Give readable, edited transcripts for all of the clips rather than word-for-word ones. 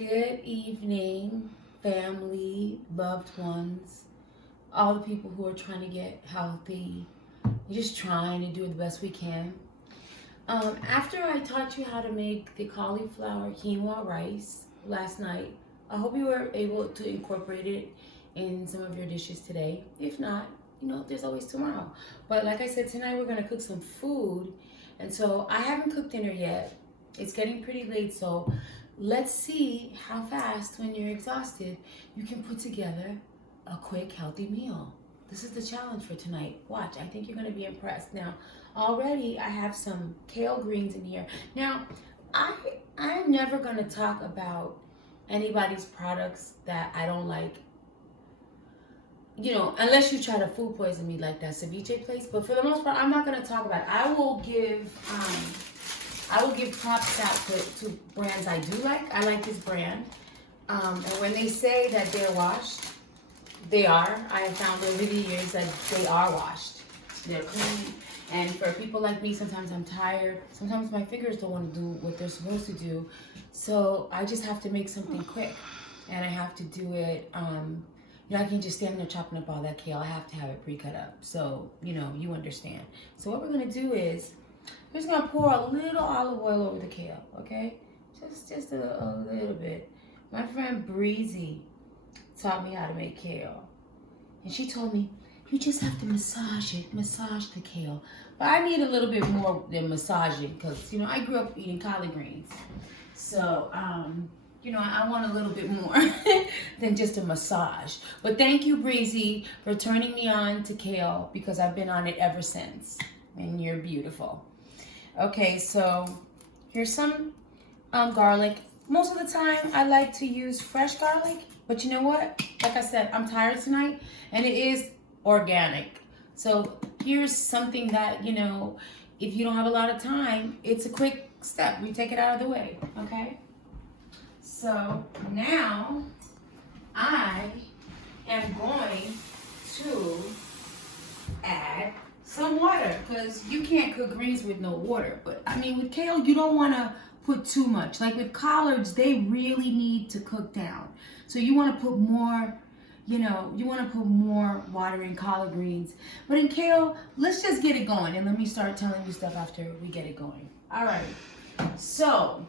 Good evening, family, loved ones, all the people who are trying to get healthy. We're just trying to do the best we can. After I taught you how to make the cauliflower quinoa rice last night, I hope you were able to incorporate it in some of your dishes today. If not, there's always tomorrow. But like I said, tonight we're gonna cook some food. And so I haven't cooked dinner yet. It's getting pretty late, so let's see how fast, when you're exhausted, you can put together a quick, healthy meal. This is the challenge for tonight. Watch, I think you're gonna be impressed. Now, already I have some kale greens in here. Now, I'm never gonna talk about anybody's products that I don't like, unless you try to food poison me like that ceviche place. But for the most part, I'm not gonna talk about it. I will give props out to brands I do like. I like this brand. And when they say that they're washed, they are. I have found over the years that they are washed. They're clean. And for people like me, sometimes I'm tired. Sometimes my fingers don't want to do what they're supposed to do. So I just have to make something quick. And I have to do it, I can't just stand there chopping up all that kale. I have to have it pre-cut up. So, you understand. So what we're going to do is, we're just going to pour a little olive oil over the kale, okay? Just a little bit. My friend Breezy taught me how to make kale. And she told me, you just have to massage the kale. But I need a little bit more than massaging because, I grew up eating collard greens. So, I want a little bit more than just a massage. But thank you, Breezy, for turning me on to kale because I've been on it ever since. And you're beautiful. Okay, so here's some garlic. Most of the time, I like to use fresh garlic. But you know what? Like I said, I'm tired tonight, and it is organic. So here's something that, if you don't have a lot of time, it's a quick step. We take it out of the way, okay? So now I am going to add some water because you can't cook greens with no water. But with kale, you don't want to put too much. Like with collards, they really need to cook down. So you want to put more, you want to put more water in collard greens. But in kale, let's just get it going. And let me start telling you stuff after we get it going. All right. So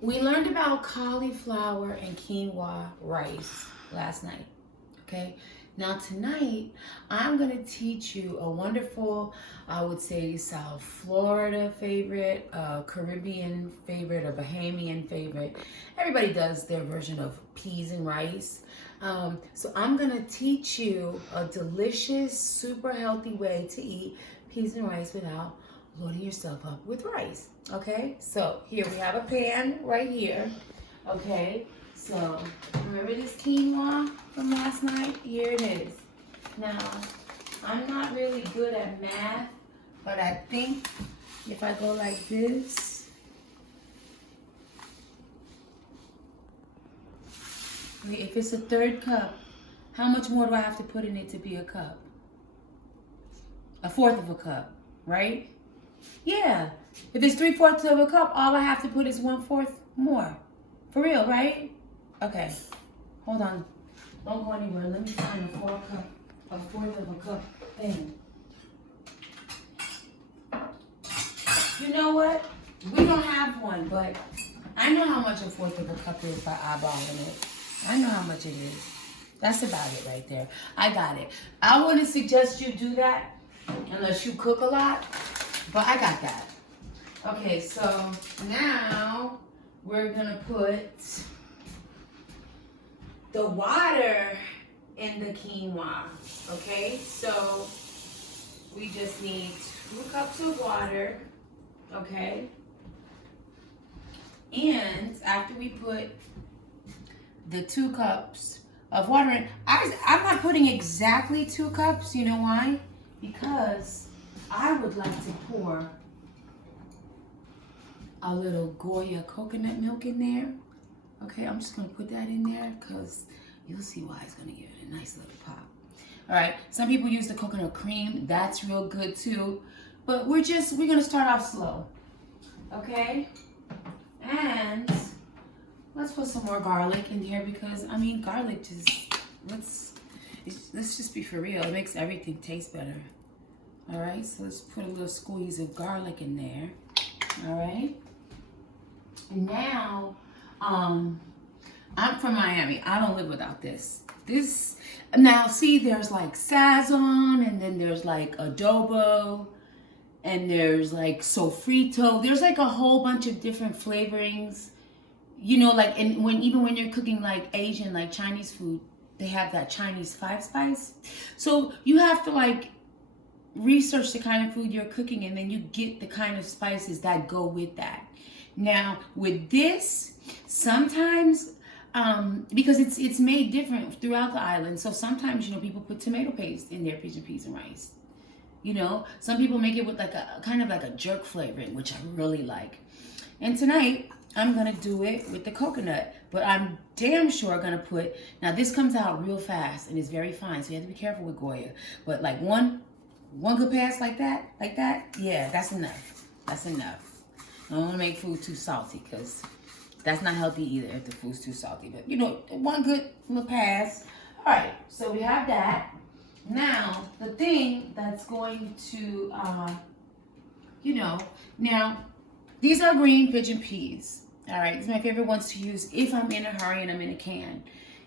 we learned about cauliflower and quinoa rice last night. Okay. Now tonight, I'm going to teach you a wonderful, I would say, South Florida favorite, Caribbean favorite, a Bahamian favorite. Everybody does their version of peas and rice. So I'm going to teach you a delicious, super healthy way to eat peas and rice without loading yourself up with rice. Okay, so here we have a pan right here. Okay. So, remember this quinoa from last night? Here it is. Now, I'm not really good at math, but I think if I go like this, okay, if it's a third cup, how much more do I have to put in it to be a cup? A fourth of a cup, right? Yeah. If it's 3/4 of a cup, all I have to put is 1/4 more. For real, right? Okay, hold on. Don't go anywhere. Let me find a fourth of a cup thing. You know what? We don't have one, but I know how much a fourth of a cup is by eyeballing it. I know how much it is. That's about it right there. I got it. I wouldn't suggest you do that unless you cook a lot, but I got that. Okay, so now we're gonna put the water in the quinoa, okay? So we just need 2 cups of water, okay? And after we put the 2 cups of water in, I'm not putting exactly 2 cups, you know why? Because I would like to pour a little Goya coconut milk in there. Okay, I'm just gonna put that in there because you'll see why it's gonna give it a nice little pop. All right, some people use the coconut cream. That's real good too. But we're gonna start off slow. Okay? And let's put some more garlic in here because I mean garlic just let's just be for real. It makes everything taste better. All right, so let's put a little squeeze of garlic in there. All right. And now, I'm from Miami. I don't live without this. Now see, there's like Sazon, and then there's like adobo, and there's like sofrito. There's like a whole bunch of different flavorings. You know, like, and even when you're cooking like Asian, like Chinese food, they have that Chinese 5 spice. So you have to like research the kind of food you're cooking, and then you get the kind of spices that go with that. Now with this, sometimes because it's made different throughout the island, so sometimes, you know, people put tomato paste in their pigeon peas and rice. You know, some people make it with like a kind of like a jerk flavoring, which I really like. And tonight I'm gonna do it with the coconut, but I'm damn sure gonna put, now this comes out real fast and it's very fine, so you have to be careful with Goya. But like one good pass like that, yeah, that's enough. That's enough. I don't want to make food too salty because that's not healthy either if the food's too salty. But, you know, one good little pass. All right, so we have that. Now, the thing that's going to, you know, now, these are green pigeon peas. All right, these are my favorite ones to use if I'm in a hurry and I'm in a can.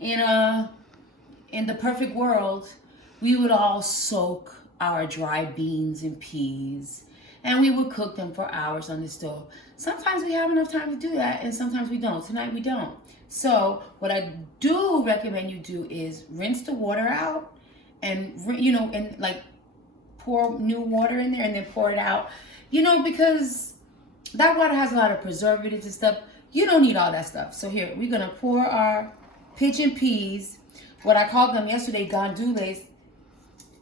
In the perfect world, we would all soak our dry beans and peas, and we would cook them for hours on the stove. Sometimes we have enough time to do that, and sometimes we don't. Tonight we don't. So what I do recommend you do is rinse the water out, and you know, and like pour new water in there, and then pour it out. You know, because that water has a lot of preservatives and stuff. You don't need all that stuff. So here, we're gonna pour our pigeon peas. What I called them yesterday, gandules.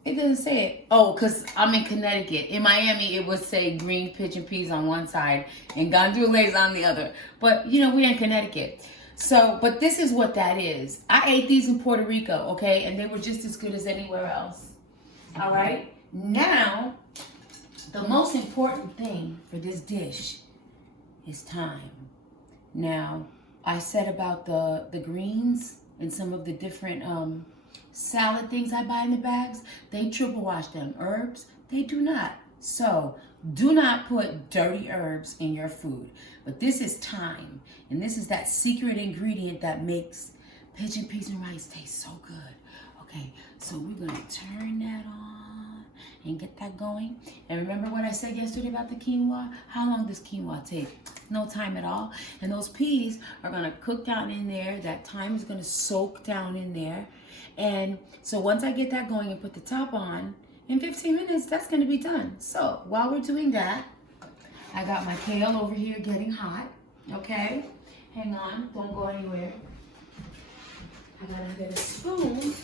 It doesn't say it. Oh, because I'm in Connecticut. In Miami, it would say green pigeon peas on one side and gandules on the other. But, you know, we're in Connecticut. So, but this is what that is. I ate these in Puerto Rico, okay? And they were just as good as anywhere else. All right? Now, the most important thing for this dish is thyme. Now, I said about the greens and some of the different salad things I buy in the bags, they triple wash them. Herbs, they do not. So do not put dirty herbs in your food. But this is thyme, and this is that secret ingredient that makes pigeon peas and rice taste so good. Okay, so we're gonna turn that on and get that going. And remember what I said yesterday about the quinoa? How long does quinoa take? No time at all. And those peas are gonna cook down in there. That thyme is gonna soak down in there. And so once I get that going and put the top on, in 15 minutes, that's gonna be done. So while we're doing that, I got my kale over here getting hot, okay? Hang on, don't go anywhere. I gotta get a spoon.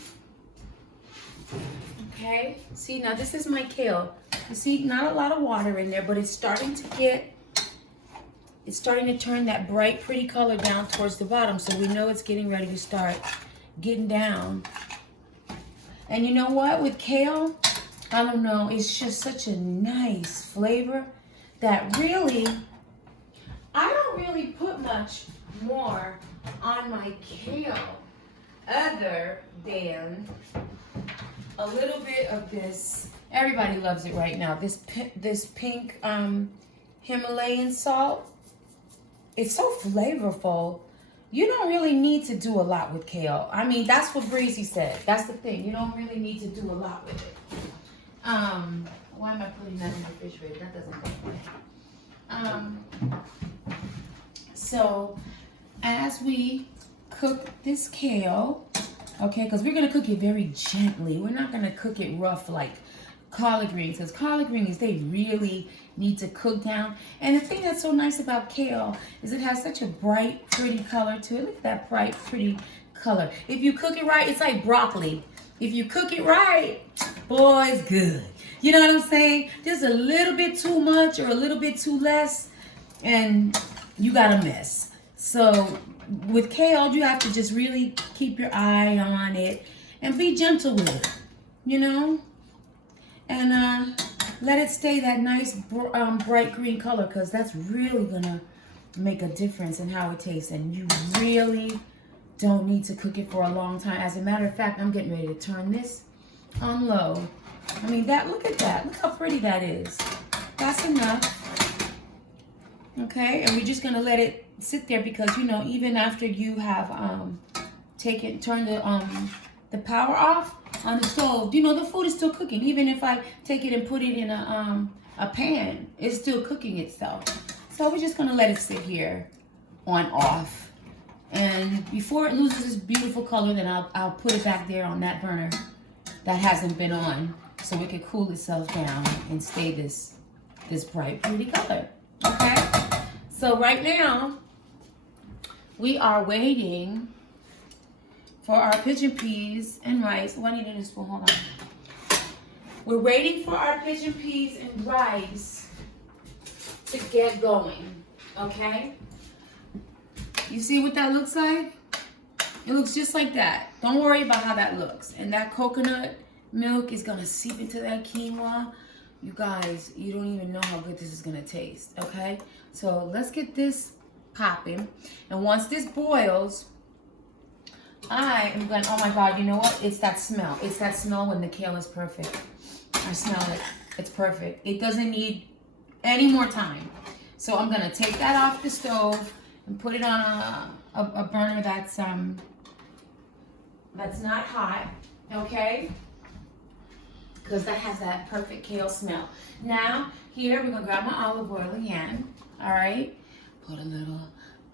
Okay, see, now this is my kale. You see, not a lot of water in there, but it's starting to turn that bright, pretty color down towards the bottom, so we know it's getting ready to start getting down. And you know what, with kale, I don't know, it's just such a nice flavor that really, I don't really put much more on my kale other than a little bit of this. Everybody loves it right now. This pink Himalayan salt. It's so flavorful. You don't really need to do a lot with kale. I mean, that's what Breezy said. That's the thing. You don't really need to do a lot with it. Why am I putting that in the refrigerator? That doesn't go away. So, as we cook this kale, okay, because we're going to cook it very gently. We're not going to cook it rough like collard greens, because collard greens, they really need to cook down. And the thing that's so nice about kale is it has such a bright, pretty color to it. Look at that bright, pretty color. If you cook it right, it's like broccoli. If you cook it right, boy, it's good. You know what I'm saying? Just a little bit too much or a little bit too less, and you got a mess. So with kale, you have to just really keep your eye on it and be gentle with it, you know? And let it stay that nice bright green color, because that's really gonna make a difference in how it tastes. And you really don't need to cook it for a long time. As a matter of fact, I'm getting ready to turn this on low. I mean, look at that. Look how pretty that is. That's enough. Okay, and we're just gonna let it sit there because, you know, even after you have turned the power off on the stove, you know, the food is still cooking. Even if I take it and put it in a pan, it's still cooking itself. So we're just gonna let it sit here on off. And before it loses its beautiful color, then I'll put it back there on that burner that hasn't been on, so it can cool itself down and stay this bright, pretty color. Okay? So right now, we are waiting for our pigeon peas and rice. Oh, I need a spoon. Hold on. We're waiting for our pigeon peas and rice to get going. Okay? You see what that looks like? It looks just like that. Don't worry about how that looks. And that coconut milk is gonna seep into that quinoa. You guys, you don't even know how good this is gonna taste, okay? So let's get this popping. And once this boils, I am gonna, oh my God, you know what? It's that smell. It's that smell when the kale is perfect. I smell it. It's perfect. It doesn't need any more time. So I'm gonna take that off the stove and put it on a burner that's not hot, okay? Because that has that perfect kale smell. Now, here we're gonna grab my olive oil again, all right? Put a little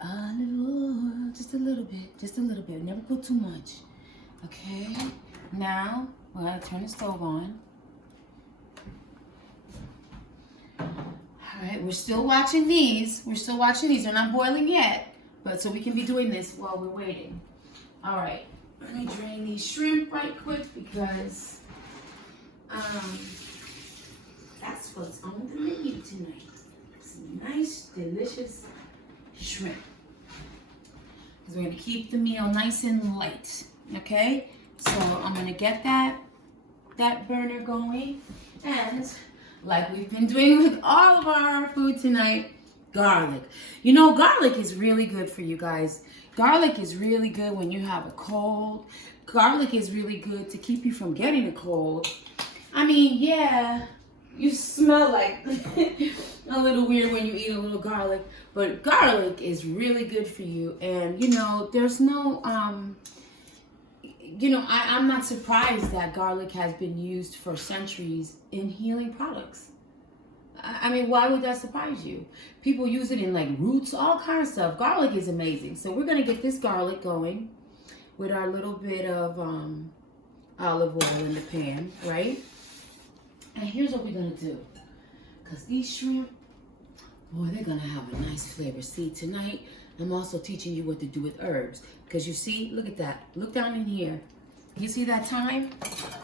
olive oil, just a little bit, never put too much, okay? Now, we're gonna turn the stove on. All right, we're still watching these. They're not boiling yet, but so we can be doing this while we're waiting. All right, let me drain these shrimp right quick because that's what's on the menu tonight. Some nice, delicious shrimp. Because we're gonna keep the meal nice and light, okay? So I'm gonna get that burner going, and like we've been doing with all of our food tonight, garlic. You know, garlic is really good for you guys. Garlic is really good when you have a cold. Garlic is really good to keep you from getting a cold. I mean, yeah, you smell like a little weird when you eat a little garlic, but garlic is really good for you. And, you know, there's no, you know, I'm not surprised that garlic has been used for centuries in healing products. I mean, why would that surprise you? People use it in like roots, all kinds of stuff. Garlic is amazing. So we're gonna get this garlic going with our little bit of olive oil in the pan, right? And here's what we're gonna do. Because these shrimp, boy, they're gonna have a nice flavor. See, tonight, I'm also teaching you what to do with herbs. Because you see, look at that. Look down in here. You see that thyme?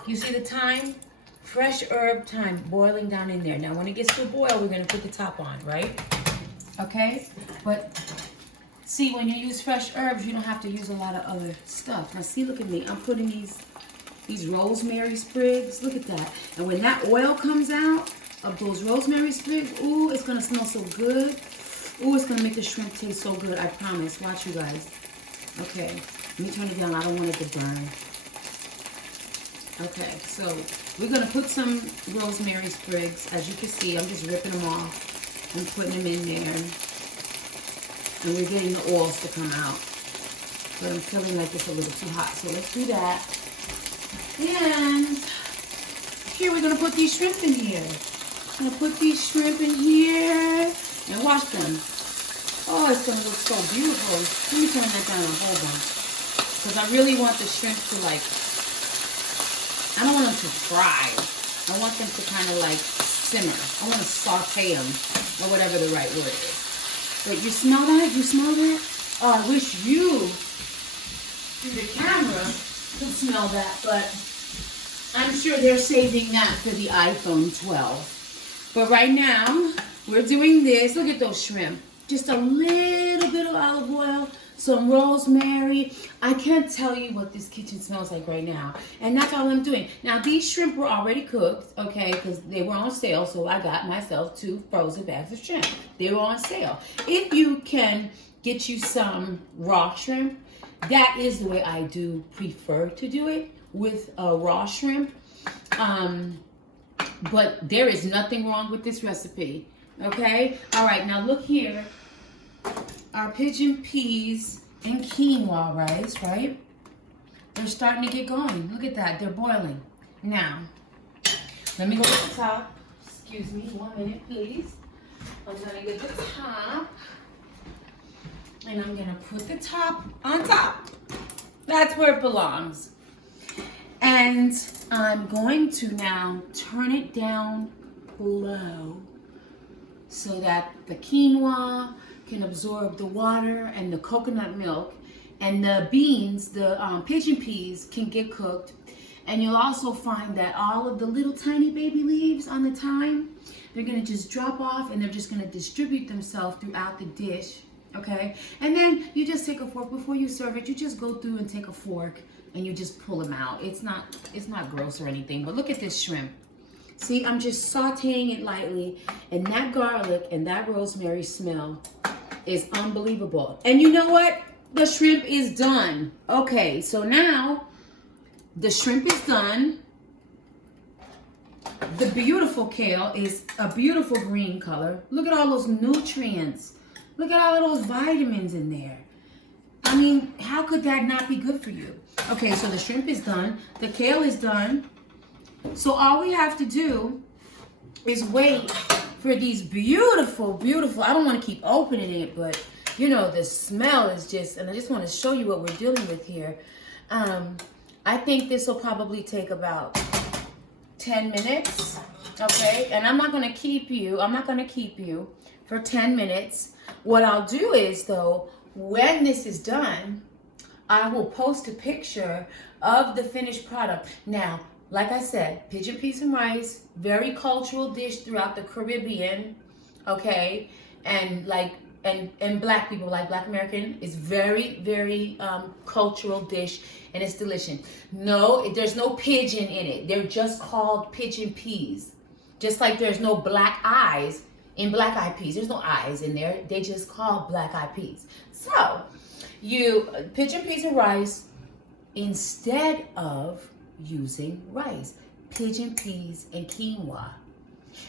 You see the thyme? Fresh herb thyme boiling down in there. Now, when it gets to a boil, we're going to put the top on, right? Okay? But see, when you use fresh herbs, you don't have to use a lot of other stuff. Now, see, look at me. I'm putting these rosemary sprigs. Look at that. And when that oil comes out of those rosemary sprigs, ooh, it's going to smell so good. Ooh, it's going to make the shrimp taste so good. I promise. Watch, you guys. Okay. Let me turn it down. I don't want it to burn. Okay, so we're going to put some rosemary sprigs. As you can see, I'm just ripping them off and putting them in there. And we're getting the oils to come out. But I'm feeling like it's a little too hot, so let's do that. And here we're going to put these shrimp in here. I'm going to put these shrimp in here and wash them. Oh, it's going to look so beautiful. Let me turn that down a whole bunch. Because I really want the shrimp to like, I don't want them to fry. I want them to kind of like simmer. I want to saute them, or whatever the right word is. But you smell that? You smell that? Oh, I wish you, through the camera, could smell that. But I'm sure they're saving that for the iPhone 12. But right now, we're doing this. Look at those shrimp. Just a little bit of olive oil some rosemary. I can't tell you what this kitchen smells like right now. And that's all I'm doing. Now, these shrimp were already cooked, okay, because they were on sale. So I got myself 2 frozen bags of shrimp. They were on sale. If you can get you some raw shrimp, that is the way I do prefer to do it, with raw shrimp. But there is nothing wrong with this recipe. Okay? All right, now look here. Our pigeon peas and quinoa rice, right? They're starting to get going. Look at that. They're boiling. Now, let me go to the top. Excuse me 1 minute, please. I'm going to get the top. And I'm going to put the top on top. That's where it belongs. And I'm going to now turn it down low so that the quinoa can absorb the water and the coconut milk, and the beans, the pigeon peas, can get cooked. And you'll also find that all of the little tiny baby leaves on the thyme, they're gonna just drop off and they're just gonna distribute themselves throughout the dish, okay? And then you just take a fork before you serve it. You just go through and take a fork and you just pull them out. It's not gross or anything, but look at this shrimp. See, I'm just sauteing it lightly, and that garlic and that rosemary smell is unbelievable. And you know what? The shrimp is done. Okay, so now the shrimp is done. The beautiful kale is a beautiful green color. Look at all those nutrients. Look at all of those vitamins in there. I mean, how could that not be good for you? Okay, so the shrimp is done. The kale is done. So all we have to do is wait for these beautiful, beautiful, I don't want to keep opening it, but you know, the smell is just, and I just want to show you what we're dealing with here. I think this will probably take about 10 minutes, okay? And I'm not going to keep you for 10 minutes. What I'll do is, though, when this is done, I will post a picture of the finished product. Now, like I said, pigeon peas and rice, very cultural dish throughout the Caribbean, okay? And black people, like Black American, is very, very cultural dish, and it's delicious. No, there's no pigeon in it. They're just called pigeon peas. Just like there's no black eyes in black eyed peas. There's no eyes in there. They just call black eyed peas. So, pigeon peas and rice instead of using rice. Pigeon peas and quinoa.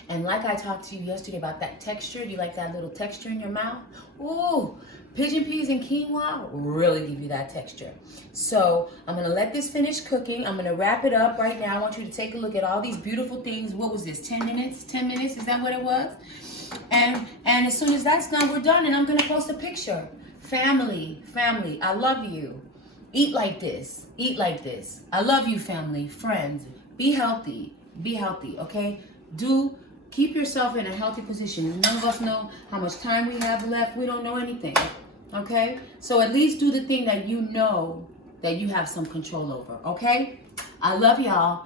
And like I talked to you yesterday about that texture, do you like that little texture in your mouth? Ooh, pigeon peas and quinoa really give you that texture. So I'm gonna let this finish cooking. I'm gonna wrap it up right now. I want you to take a look at all these beautiful things. What was this, 10 minutes? 10 minutes, is that what it was? And as soon as that's done, we're done, and I'm gonna post a picture. Family, I love you. Eat like this, eat like this. I love you, family, friends. Be healthy, okay? Keep yourself in a healthy position. None of us know how much time we have left. We don't know anything, okay? So at least do the thing that you know that you have some control over, okay? I love y'all.